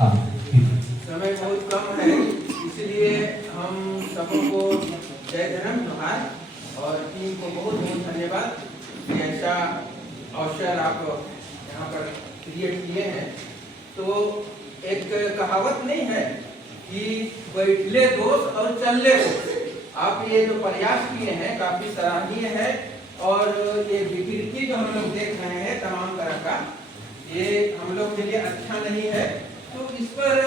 हाँ, समय बहुत कम है, इसलिए हम सबको जय धर्म जोहार और टीम को बहुत बहुत धन्यवाद कि ऐसा अवसर आप यहाँ पर क्रिएट किए हैं। तो एक कहावत नहीं है कि बैठले दोष और चलले दोष। आप ये जो प्रयास किए हैं काफी सराहनीय है और ये विकृति जो हम लोग देख रहे हैं तमाम तरह का, ये हम लोग के लिए अच्छा नहीं है। तो इस पर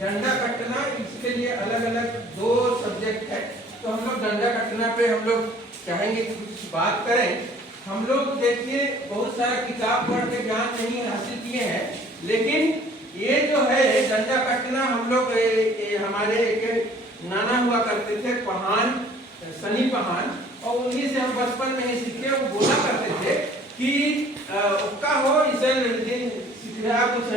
डंडा कटना, इसके लिए अलग अलग दो सब्जेक्ट है। तो हम लोग डंडा कटना पे हम लोग चाहेंगे कुछ बात करें। हम लोग देखिए बहुत सारा किताब पढ़ के ज्ञान नहीं हासिल किए हैं, लेकिन ये जो है डंडा कटना हम लोग हमारे एक नाना हुआ करते थे पहान, सनी पहान, और उन्हीं से हम बचपन में ही सीखे। वो बोला करते थे कि उसका हो इसे सीखा कुछ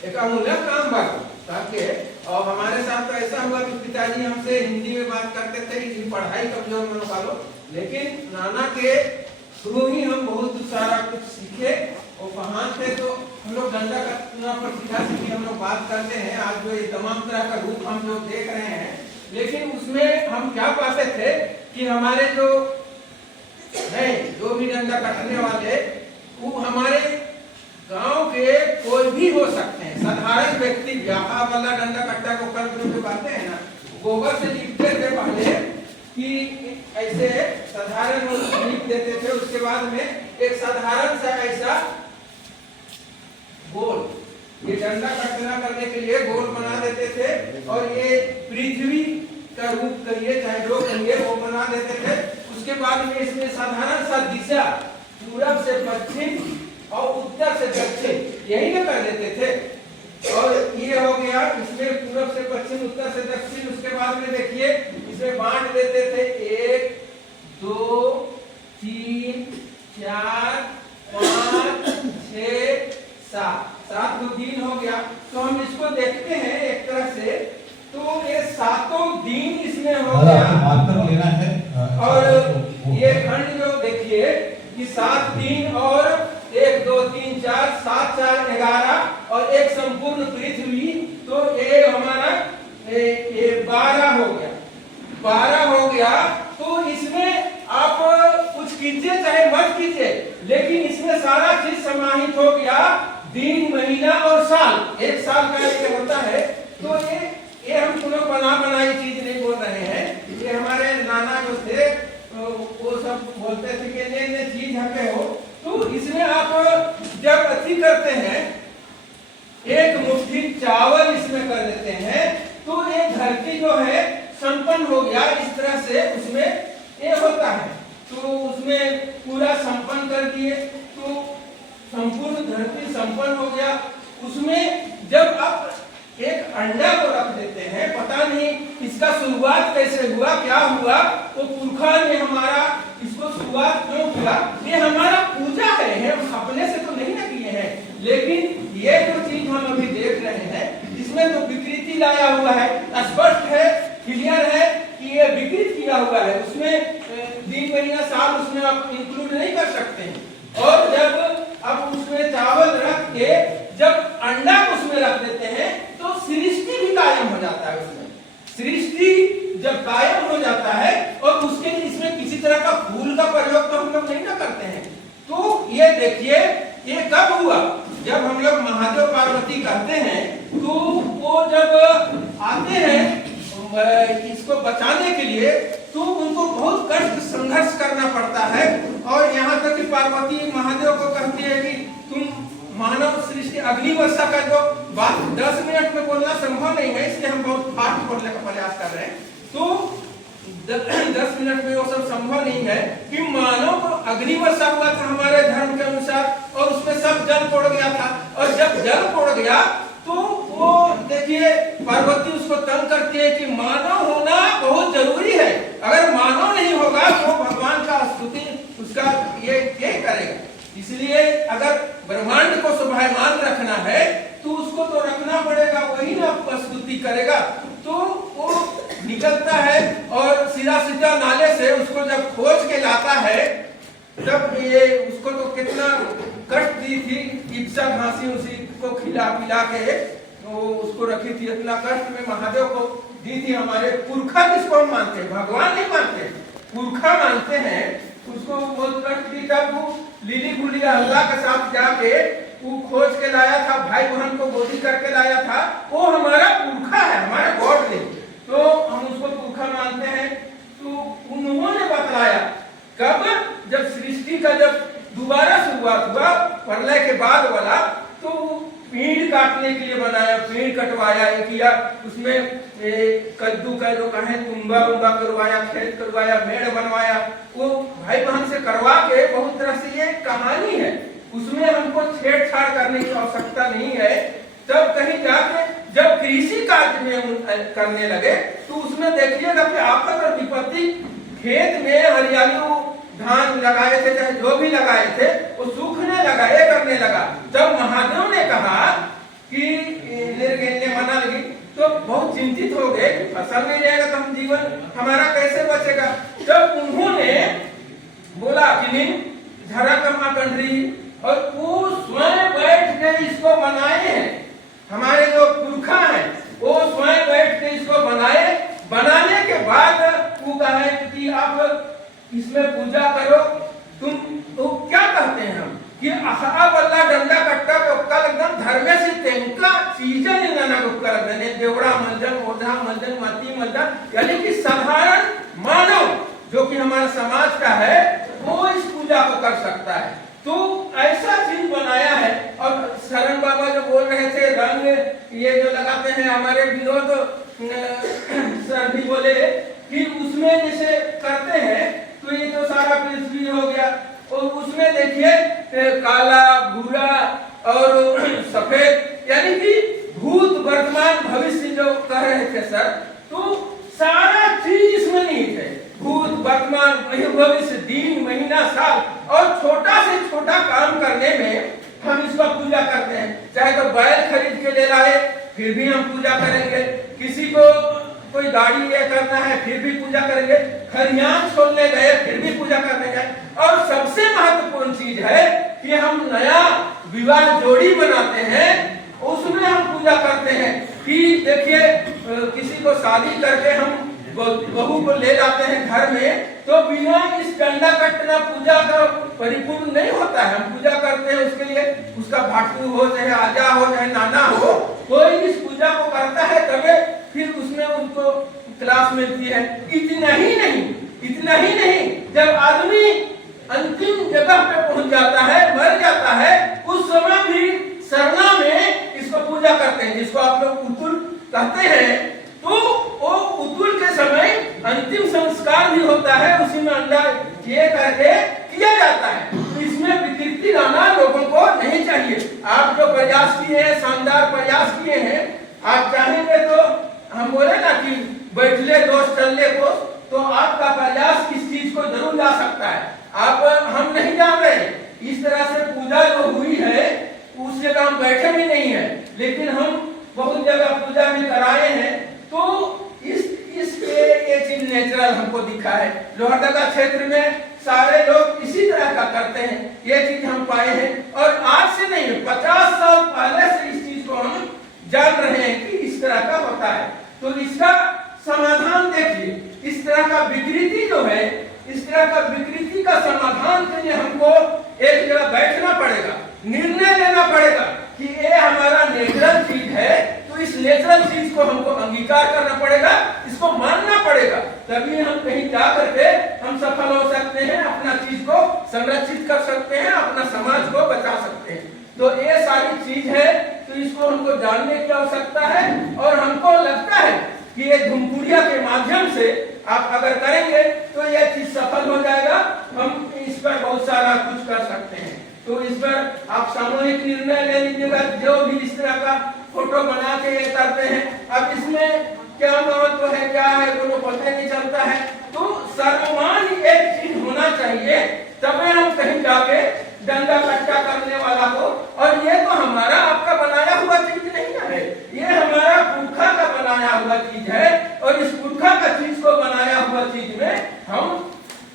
एक अमूल्य काम बात ताकि। और हमारे साथ तो ऐसा हुआ कि पिताजी हमसे हिंदी में बात करते थे कि पढ़ाई कमजोर मत निकालो, लेकिन नाना के थ्रू ही हम बहुत सारा कुछ सीखे। और पहान थे तो हम लोग डंडा कटना पर सीखा हम लोग बात करते हैं। आज जो ये तमाम तरह का रूप हम लोग देख रहे हैं, लेकिन उसमें हम क्या पाते थे कि हमारे जो है जो भी डंडा कटने वाले वो हमारे गांव के कोई भी हो सकते हैं। साधारण व्यक्ति व्यापा वाला डंडा कट्टा को कर जो बातें हैं ना, गोबर से लिखते थे पहले कि ऐसे साधारण लिख देते थे। उसके बाद में एक साधारण सा ऐसा गोल, ये डंडा कटना करने के लिए गोल बना देते थे। और ये पृथ्वी का रूप करिए चाहे जो करिए वो बना देते थे। उसके बाद में इसमें साधारण सा दिशा पूरब से पश्चिम और उत्तर से दक्षिण यही ना कर देते थे। और ये हो गया इसमें पूरब से पश्चिम उत्तर से दक्षिण। उसके बाद में देखिए इसमें बांट देते थे 1 2 3 4 5 6 7 को दिन हो गया। तो हम इसको देखते हैं एक तरह से, तो ये सातों दिन इसमें हो गया। और ये खंड जो देखिए कि 7 दिन और 1 2 3 4 7 4 11 और एक संपूर्ण पृथ्वी, तो ये हमारा ये 12 हो गया। 12 हो गया। तो इसमें आप कुछ कीजिए चाहे मत कीजिए, लेकिन इसमें सारा चीज समाहित हो गया। दिन महीना और साल, एक साल का ये होता है। तो ये हम लोग बनाई चीज नहीं बोल रहे हैं। ये हमारे नाना जो थे वो सब बोलते थे कि ने चीज हके हो। तो इसमें आप जब अति करते हैं, एक मुट्ठी चावल इसमें कर देते हैं, तो ये धरती जो है संपन्न हो गया। इस तरह से उसमें ये होता है। तो उसमें पूरा संपन्न कर दिए, तो संपूर्ण धरती संपन्न हो गया। उसमें जब आप एक अंडा को रख देते हैं, पता नहीं इसका शुरुआत कैसे हुआ, क्या हुआ, तो पुरखा ने हमारा इसको शुरुआत क्यों किया, ये हमारा पूजा है, हम अपने से तो नहीं ना किए हैं। लेकिन ये जो चीज हम अभी देख रहे हैं, इसमें तो विकृति लाया हुआ है। स्पष्ट है, क्लियर है कि ये विकृत किया हुआ है। उसमें दिन महीना साल उसमें आप इंक्लूड नहीं कर सकते हैं। और जब अब उसमें चावल रख के जब अंडा को उसमें रख देते हैं, तो सृष्टि भी कायम हो जाता है। उसमें सृष्टि जब कायम हो जाता है, और उसके लिए इसमें किसी तरह का फूल का प्रयोग तो हम लोग नहीं ना करते हैं। तो ये देखिए ये कब हुआ, जब हम लोग महादेव पार्वती कहते हैं, तो वो जब आते हैं इसको बचाने के लिए, तो उनको बहुत कष्ट संघर्ष करना पड़ता है। और यहाँ तक कि पार्वती महादेव को कहती है कि तुम मानव सृष्टि अग्नि वर्षा कर दो। बात 10 मिनट में बोलना संभव नहीं है, इसलिए हम बहुत फास्ट बोलने का प्रयास कर रहे हैं। तो 10 मिनट में वो सब संभव नहीं है कि मानव को अग्नि वर्षा हुआ था हमारे धर्म के अनुसार, और उसमें सब जल पड़ गया था। और जब जल पड़ गया, तो वो देखिए पार्वती उसको तंग करती है कि मानव होना बहुत जरूरी है। अगर मानव नहीं होगा तो भगवान का स्तुति उसका ये करेगा। इसलिए अगर ब्रह्मांड को शोभायमान रखना है, तो उसको तो रखना पड़ेगा, वही ना स्तुति करेगा। तो वो निकलता है और सीधा नाले से उसको जब खोज के लाता है, तब ये उसको तो कितना कष्ट दी थी इप्सा घासी, उसी को खिला पिला के वो उसको रखी थी, इतना कष्ट में महादेव को दी थी। हमारे पुरखा किसको हम मानते हैं, भगवान नहीं मानते, पुरखा मानते हैं। उसको बहुत कष्ट दी, तब वो लिली गुलिया अल्लाह के साथ जाके वो खोज के लाया था, भाई बहन को गोदी करके लाया था। वो हमारा पुरखा है, हमारा गॉड नहीं, तो हम उसको पुरखा मानते हैं। तो उन्होंने बतलाया कब, जब सृष्टि का जब दोबारा शुरुआत हुआ प्रलय के बाद वाला, तो पेड़ काटने के लिए बनाया, पेड़ कटवाया, ये किया, उसमें कद्दू का जो कहे तुम्बा उम्बा करवाया, खेत करवाया, मेड़ बनवाया, वो भाई बहन से करवा के बहुत तरह से ये कहानी है, उसमें हमको छेड़छाड़ करने की आवश्यकता नहीं है। तब कहीं जाके जब कृषि कार्य में करने लगे तो उसमें देखिएगा कि आपदा और विपत्ति, खेत में हरियाली, धान लगाए थे चाहे जो भी लगाए थे वो सूखने लगा, ये करने लगा। जब महादेव ने कहा कि निर्गेने मना लगी, तो बहुत चिंतित हो गए, फसल नहीं रहेगा तो हम जीवन हमारा कैसे बचेगा। जब उन्होंने बोला कि नहीं झरा कमा कंडरी, और वो स्वयं बैठ के इसको बनाए हैं, हमारे जो पुरखा है वो स्वयं बैठ के इसको बनाए। बनाने के बाद वो कहा कि आप इसमें पूजा करो, तुम तो क्या कहते हैं हम कि अहाब अल्लाह डंडा कट्टा के उपका एकदम धर्मे से तेंका चीजें निगना के उपका लगने देवड़ा मंजन ओढ़ा मंजन माती मंजन, यानी कि साधारण मानव जो कि हमारा समाज का है वो इस पूजा को कर सकता है। तो ऐसा चीज बनाया है। और शरण बाबा जो बोल रहे थे रंग ये जो लगाते हैं, हमारे विनोद सर भी बोले कि उसमें जैसे करते हैं तो ये तो सारा पृथ्वी हो गया, और उसमें देखिए काला भूरा और सफेद, यानी कि भूत वर्तमान भविष्य जो कह रहे थे सर, तो सारा चीज इसमें नहीं थे, भूत वर्तमान भविष्य, दिन महीना साल, और छोटा से छोटा काम करने में हम इसका पूजा करते हैं। चाहे तो बैल खरीद के ले लाए फिर भी हम पूजा करेंगे, किसी को कोई गाड़ी ये करना है फिर भी पूजा करेंगे, खरियान छोड़ने गए फिर भी पूजा करने गए। और सबसे महत्वपूर्ण चीज है कि हम नया विवाह जोड़ी बनाते हैं, उसमें हम पूजा करते हैं। कि देखिए किसी को शादी करके हम बहू को ले जाते हैं घर में, तो बिना इस डंडा कटना पूजा का परिपूर्ण नहीं होता है। हम पूजा करते हैं उसके लिए, उसका भाटू हो चाहे आजा हो चाहे नाना हो, कोई इस पूजा को करता है तबे फिर उसमें उनको क्लास मिलती है। इतना ही नहीं, जब आदमी अंतिम जगह पे पहुंच जाता है, मर जाता है, उस समय भी सरना में इसको पूजा करते हैं, जिसको आप लोग उतुल कहते हैं। तो वो उतुल के समय अंतिम संस्कार भी होता है, उसी में अंडा ये करके किया जाता है। तो इसमें विकृति लाना लोगों को नहीं चाहिए। आप जो प्रयास किए हैं, शानदार प्रयास किए हैं, आप चाहेंगे तो हम बोले ना कि बैठले दोस्त चलने को, तो आपका प्रयास इस चीज को जरूर ला सकता है। आप हम नहीं जान रहे इस तरह से पूजा जो हुई है उस जगह हम बैठे भी नहीं है, लेकिन हम बहुत जगह पूजा भी कराए हैं। तो इसके ये चीज नेचुरल हमको दिखा है। लोहरदगा क्षेत्र में सारे लोग इसी तरह का करते हैं, ये चीज हम पाए हैं। और आज से नहीं, 50 साल पहले से इस चीज को हम जान रहे हैं कि इस तरह का होता है। तो इसका समाधान देखिए, इस तरह का विकृति जो है, इस तरह का विकृति का समाधान के लिए हमको एक जगह बैठना पड़ेगा, निर्णय लेना पड़ेगा कि ये हमारा नेचुरल चीज है, तो इस नेचुरल चीज को हमको अंगीकार करना पड़ेगा, इसको मानना पड़ेगा, तभी हम कहीं जा करके हम सफल हो सकते हैं, अपना चीज को संरक्षित कर सकते हैं, अपना समाज को बचा सकते हैं। तो ये सारी चीज है, तो इसको हमको जानने की आवश्यकता है। और हमको लगता है कि ये धुमपुड़िया के माध्यम से आप अगर करेंगे तो ये चीज सफल हो जाएगा, हम इस पर बहुत सारा कुछ कर सकते हैं। तो इस पर आप सामूहिक निर्णय ले लीजिएगा, जो भी इस तरह का फोटो बना के ये करते हैं। अब इसमें क्या महत्व है, क्या है, वो पता नहीं चलता है। तो सर्वमान्य एक चीज होना चाहिए, तभी हम कहीं जाके डंडा कट्टा करने वाला हो। और ये तो हमारा आपका बनाया हुआ चीज नहीं है, ये हमारा पुरखा का बनाया हुआ चीज है। और इस पुरखा का चीज को बनाया हुआ चीज में हम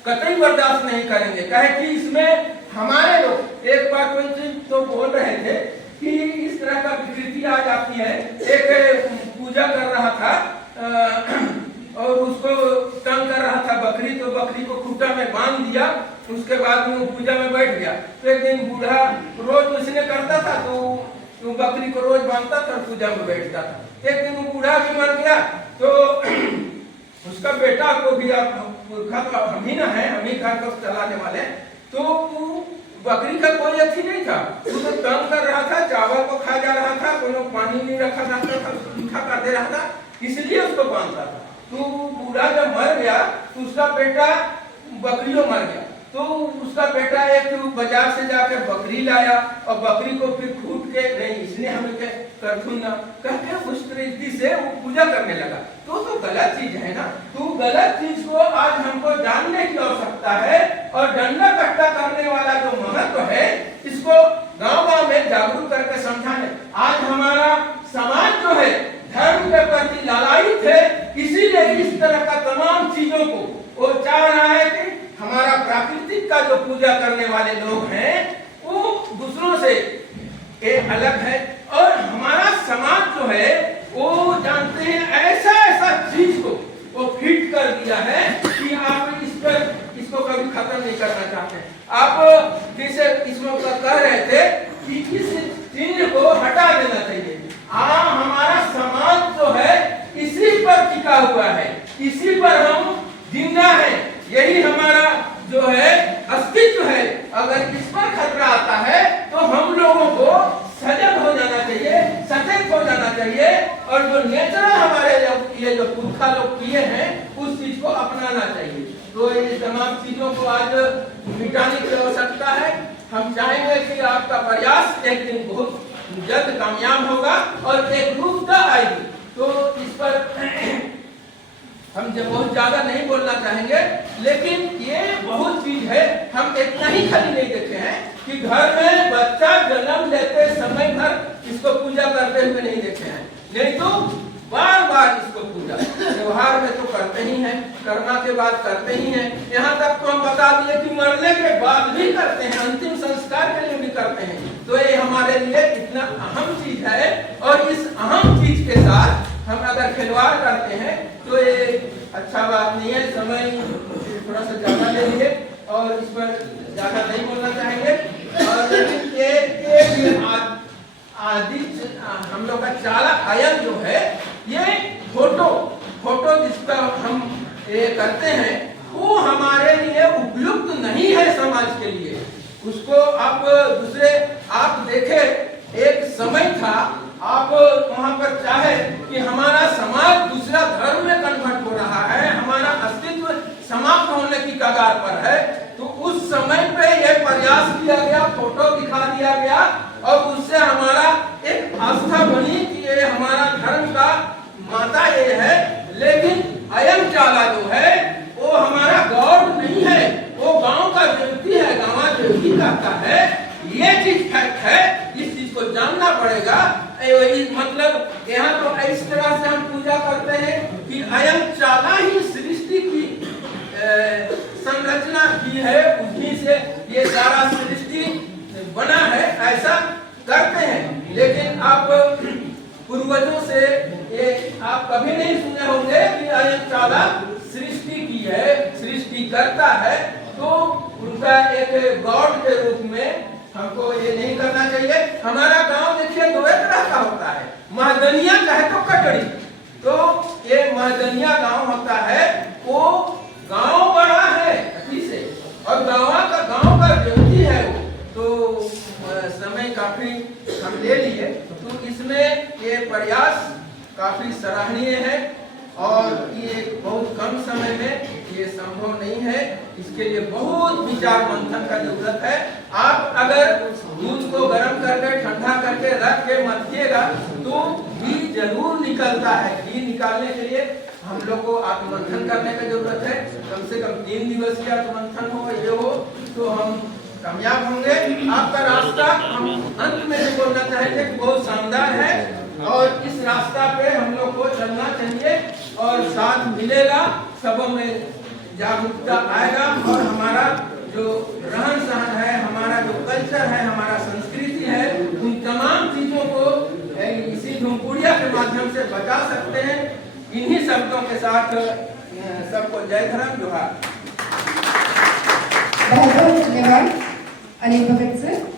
कतई बर्दाश्त नहीं करेंगे। कहे कि इसमें हमारे लोग एक बार कोई चीज तो बोल रहे थे कि इस तरह का विकृति आ जाती है, पूजा कर रहा था और उसको तंग कर रहा था बकरी, तो बकरी को खूंटा में बांध दिया। उसके बाद में वो पूजा में बैठ गया। तो एक दिन बूढ़ा रोज उसने करता था, तो बकरी को रोज बांधता था और पूजा में बैठता था। एक दिन वो बूढ़ा भी मर गया, तो उसका बेटा को भी हम ही ना है, हम ही घर को चलाने वाले, तो बकरी का कोई अच्छी नहीं था, वो तो तंग कर रहा था, चावल को खा जा रहा था, कोई पानी नहीं रखा जाता था, सूखा कर दे रहा था, इसलिए उसको बांधता था। तो बूढ़ा जब मर गया तो उसका बेटा बकरियों मर गया, तो उसका बेटा एक बाजार से जाकर बकरी लाया और बकरी को फिर कूट के, नहीं इसने हमें कर दूंगा करके उस तरीके से वो पूजा करने लगा। तो गलत चीज है ना। तो गलत चीज को आज हमको जानने की आवश्यकता है और डंडा कट्टा करने वाला जो महत्व है इसको गांव-गांव में जागरूक करके समझाने। आज हमारा समाज जो है धर्म के प्रति लालायित है, इसीलिए इस तरह का तमाम चीजों को वो चाह रहा है कि हमारा प्राकृतिक का जो पूजा करने वाले लोग हैं वो दूसरों से एक अलग है, और हमारा समाज जो है वो जानते हैं ऐसा ऐसा चीज को वो फिट कर दिया है कि आप इसको कभी खत्म नहीं करना चाहते। आप जैसे इसमें कह रहे थे कि इस चीज को हटा देना चाहिए। हमारा समाज जो है इसी पर टिका हुआ है, इसी पर हम जिंदा है, यही हमारा जो है अस्तित्व है। अगर इस पर खतरा आता है तो हम लोगों को सजग हो जाना चाहिए, सचेत हो जाना चाहिए, और जो नेचुरल हमारे ये जो पुरखा लोग किए हैं उस चीज को अपनाना चाहिए। तो ये तमाम चीजों को आज मिटाने की आवश्यकता है। हम चाहेंगे कि आपका प्रयास एक दिन बहुत जल्द कामयाब होगा और एक रूपता आएगी। तो इस पर हम जब बहुत ज्यादा नहीं बोलना चाहेंगे, लेकिन ये बहुत चीज है। हम इतना ही खाली नहीं देखे हैं कि घर में बच्चा जन्म लेते समय घर इसको पूजा करते हुए नहीं देखे हैं, नहीं तो बार बार इसको पूजा त्योहार में तो करते ही हैं, कर्मा के बाद करते ही हैं, यहाँ तक तो हम बता दिए कि मरने के बाद भी करते हैं, अंतिम संस्कार के लिए भी करते हैं। तो ये हमारे लिए इतना अहम चीज है, और इस अहम चीज के साथ हम अगर खिलवाड़ करते हैं तो ये अच्छा बात नहीं है। समय थोड़ा सा ज्यादा ले लिए और इस पर ज्यादा नहीं बोलना चाहेंगे। और लेकिन आदि हम लोग का चाला आयन जो है, ये फोटो जिसका हम ये करते हैं वो हमारे लिए उपयुक्त नहीं है समाज के लिए। उसको आप दूसरे आप देखे, एक समय था आप वहां पर चाहे कि हमारा समाज दूसरा धर्म में कन्वर्ट हो रहा है, हमारा अस्तित्व समाप्त होने की कगार पर है, तो उस समय पे यह प्रयास किया गया, फोटो दिखा दिया गया और उससे हमारा एक आस्था बनी कि ये हमारा धर्म का माता ये है। लेकिन अयम चाला जो है वो हमारा गॉड नहीं है, वो गांव का व्यक्ति है, गांव व्यक्ति करता है। ये चीज फैक्ट है, इस चीज को जानना पड़ेगा। मतलब यहाँ तो इस तरह से हम पूजा करते हैं कि अयम चाला ही सृष्टि की संरचना की है, उसी से ये सारा सृष्टि बना है, ऐसा करते हैं। लेकिन आप पूर्वजों से ये आप कभी नहीं सुने होंगे कि अयम चाला सृष्टि की है, सृष्टि करता है। तो उनका एक गॉड के रूप में हमको ये नहीं करना चाहिए। हमारा गांव देखिए दो तरह का होता है, महदनिया चाहे तो कटड़ी। तो ये महदनिया गांव होता है, वो गांव बड़ा है अच्छी से और गांव का व्यक्ति है वो। तो समय काफी हम ले लिए, तो इसमें ये प्रयास काफी सराहनीय है और ये बहुत कम समय में ये संभव नहीं है। इसके लिए बहुत विचार मंथन का जरूरत है। आप अगर दूध को गर्म करके ठंडा करके रख के मथिएगा तो घी जरूर निकलता है। घी निकालने के लिए हम लोग को आत्मंथन करने की जरूरत है। कम से कम 3 दिवस की आत्मंथन हो, ये हो तो हम कामयाब होंगे। आपका रास्ता हम अंत में ये बोलना चाहेंगे कि बहुत शानदार है और इस रास्ता पे हम लोग को चलना चाहिए और साथ मिलेगा, सबों में जागरूकता आएगा और हमारा जो रहन सहन है, हमारा जो कल्चर है, हमारा संस्कृति है, उन तमाम चीजों को इसी झुमपुड़िया के माध्यम से बचा सकते इन्हीं शब्दों के साथ सबको जय धर्म जोहार। बहुत बहुत धन्यवाद अनिल भगत सर।